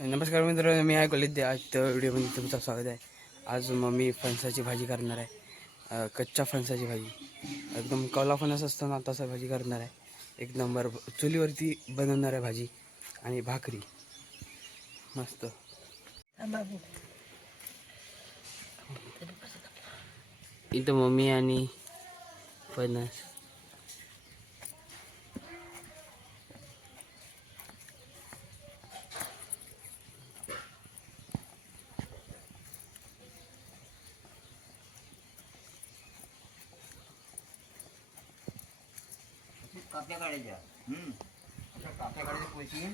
नमस्कार मित्रांनो, मी आहे कॉलेज आजच्या व्हिडिओमध्ये तुमचं स्वागत आहे. आज मम्मी फणसाची भाजी करणार आहे. कच्च्या फणसाची भाजी, एकदम कवला फणस असतो ना तसा भाजी करणार आहे. एक नंबर चुलीवरती बनवणार आहे भाजी आणि भाकरी मस्त. इथं मम्मी आणि फणस काप्या काढायच्या. अशा काप्या काढायच्या पैसे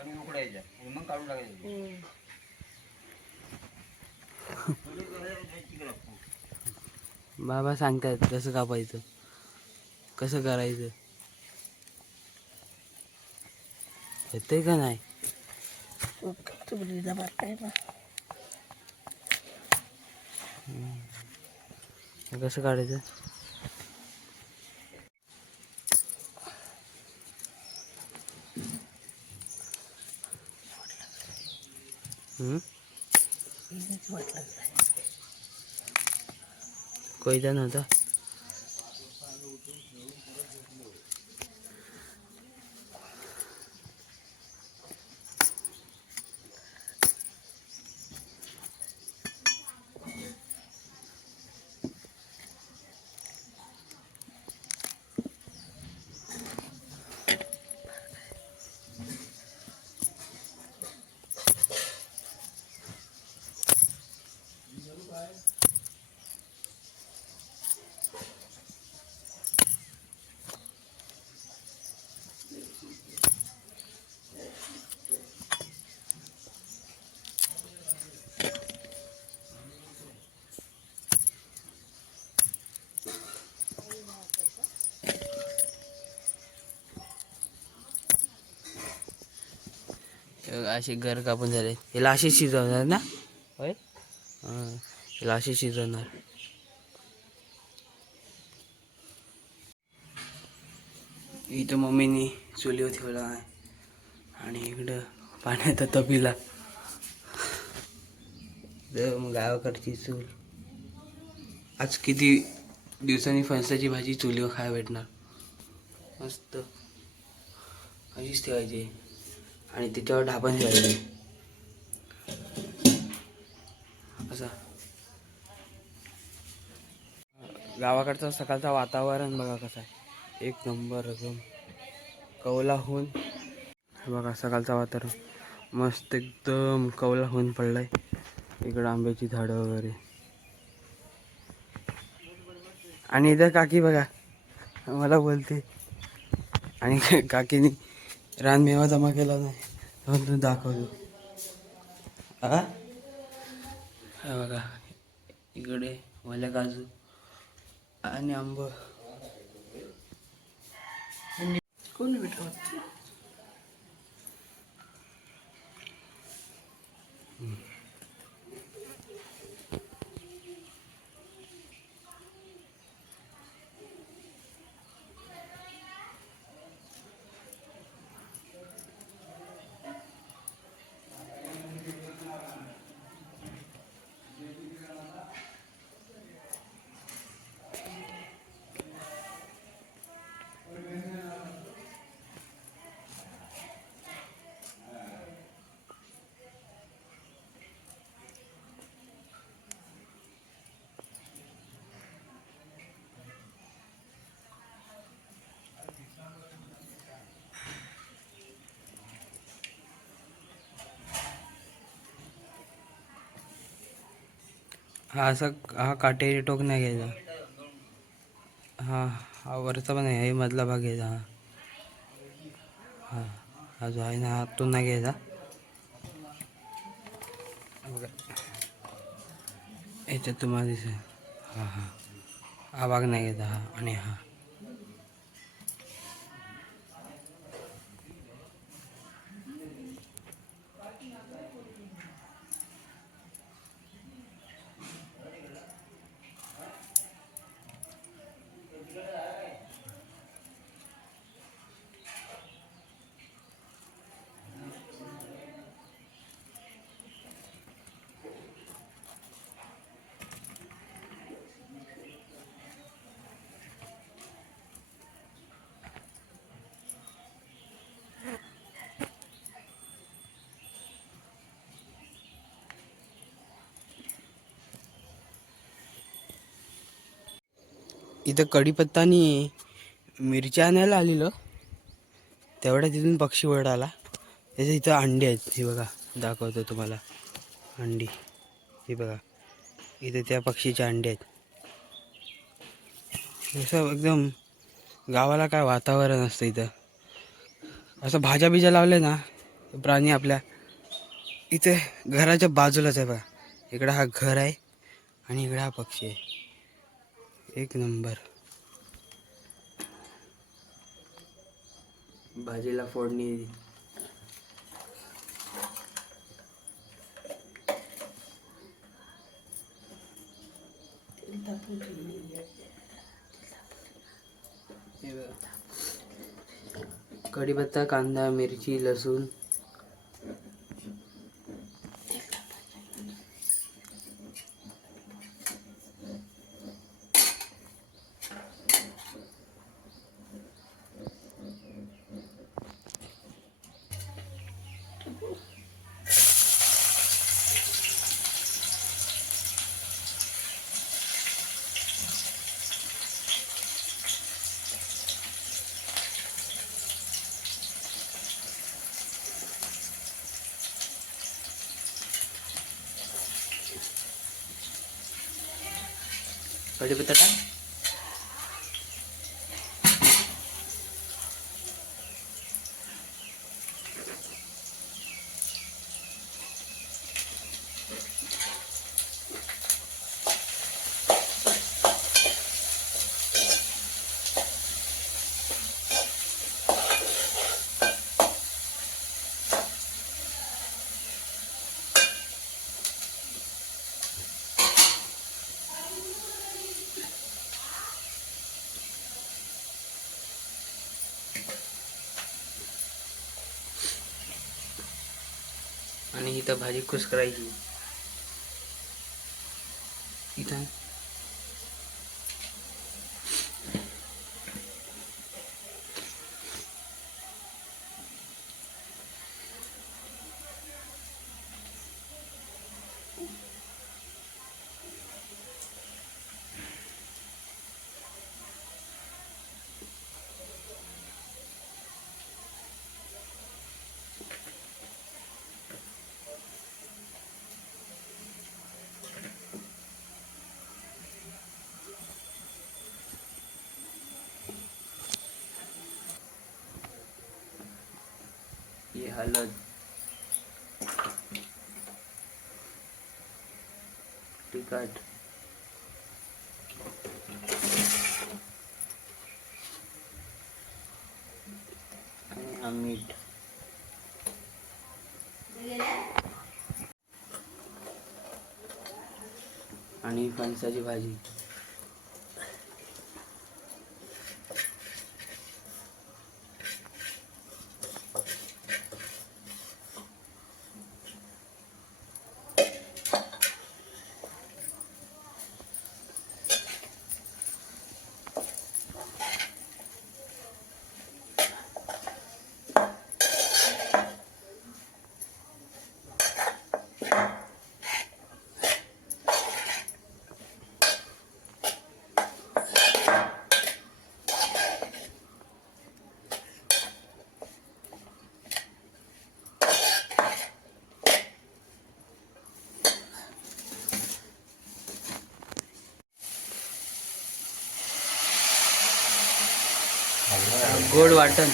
आणि उकडायच्या मग काढून टाकायचे. बाबा सांगतात कसं कापायचं, कसं करायचं. येतंय का नाही? कसं काढायचं? कोयता नव्हता. असे घर कापून झाले. याला असे शिजवणार ना? होय, याला असे शिजवणार. इथं मम्मीने चुलीवर ठेवला आहे आणि इकडं पाण्याचा तपीला. गावाकडची चूल. आज किती दिवसांनी फणसाची भाजी चुलीवर खायला भेटणार. मस्त अशीच ठेवायची आणि त्याच्यावर ढापण ठेवायची असा. गावाकडचं सकाळचं वातावरण बघा कसं आहे, एक नंबर. एकदम कौला होऊन बघा सकाळचं वातावरण मस्त, एकदम कौला होऊन पडलाय. इकडं आंब्याची झाडं वगैरे आणि इथं काकी बघा मला बोलते. आणि काकीने रानमेवा जमा केला नाही तो दाखवतो. बघा इकडे ओल्या काजू आणि आंब. कोण भेटलं? हा काटेरी टोक नाही घ्यायचा. हा वरचा पण आहे, मधला भाग घ्यायचा. हा जो आहे ना तो नाही घ्यायचा. याच्यात तुम्हाला दिसेल. हा भाग नाही घ्यायचा. आणि हा इथं कढीपत्ता आणि मिरची आणायला आलेलो, तेवढ्या तिथून पक्षी वरड आला. त्याच्या इथं अंडी आहेत, हे बघा दाखवतो तुम्हाला. अंडी हे बघा, इथे त्या पक्षीचे अंडे आहेत. असं एकदम गावाला काय वातावरण असतं इथं. असं भाज्या बिज्या लावल्या ना, प्राणी आपल्या इथे घराच्या बाजूलाच आहे बघा. इकडं हा घर आहे आणि इकडं हा पक्षी आहे. एक नंबर. भाजीला फोडणी. कढीपत्ता, कांदा, मिरची, लसूण. कढीपत्ता टाक. आणि इथं भाजी खुश करायची. इथं ये हळद, तिखट, आणि हा मीठ. आणि फणसाची भाजी. गोड वाटण.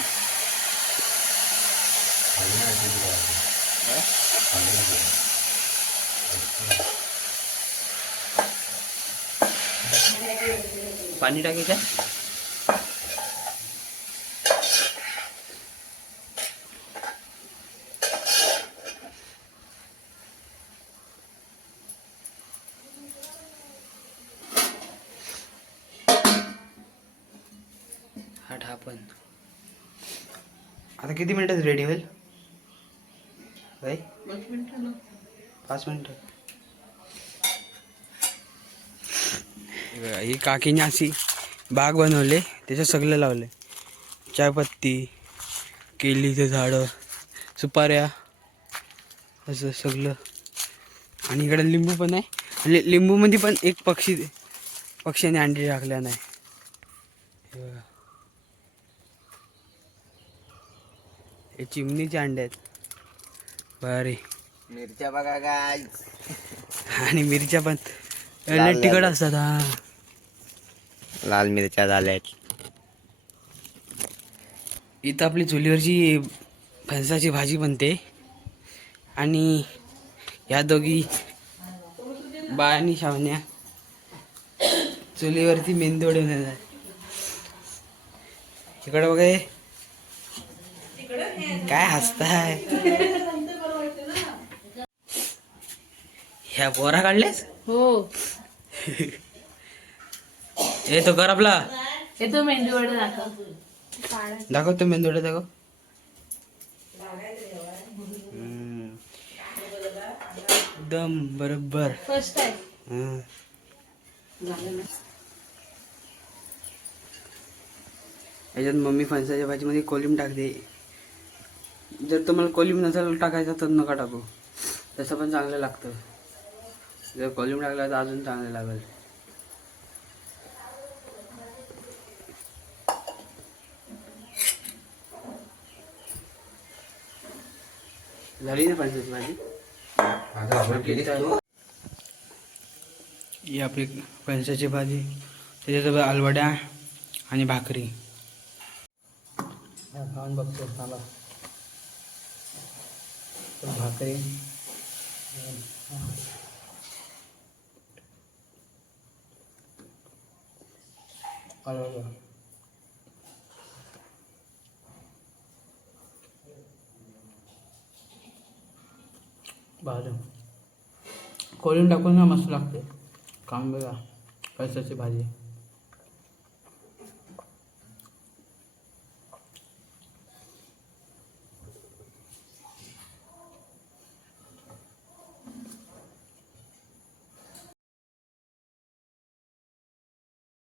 पाणी टाकायचं. हा ढापण. आता किती मिनिटात रेडी होईल भाई? 5 मिनिटं. ही काकीने अशी बाग बनवले, त्याच्यात सगळं लावले. चायपत्ती, केळीचं झाडं, सुपाऱ्या, असं सगळं. आणि इकडे लिंबू पण आहे. आणि लिंबूमध्ये पण एक पक्षीने अंडी टाकल्या नाही. हे बघा. हे चिमणीचे अंडे आहेत भारी. मिरच्या बघा काय, आणि मिरच्या पण लाल लय तिखट लाल. असतात हा. लाल मिरच्या झाल्यात. इथं आपली चुलीवरची फणसाची भाजी बनते आणि या दोघी बा आणि शावण्या चुलीवरती मेंदोडे बनवतात. इकडे बघा हे. काय हसताय? ह्या बोरा काढल्यास? हो. हे तो कर आपला. येतो मेंदू वडे दाखव. दाखव तो मेंदोडे दाखव. एकदम बरोबर. फर्स्ट आहे. हं. याच्यात मम्मी फणसाच्या भाजीमध्ये कोलिंब टाकते. जर तुम्हाला कोलिंब नसेल टाकायचा तर नका टाकू, तसं पण चांगलं लागतं. जर कोलिंब टाकला तर अजून चांगलं लागेल. झाली ना फणसाची भाजी. ही आपली फणसाची भाजी, त्याच्यासोबत आलवड्या आणि भाकरी. खाऊन बघतो थांबा. भाकरी भाजी कोलिंब टाकून ना मस्त लागते. खाऊन बघा फणसाची भाजी.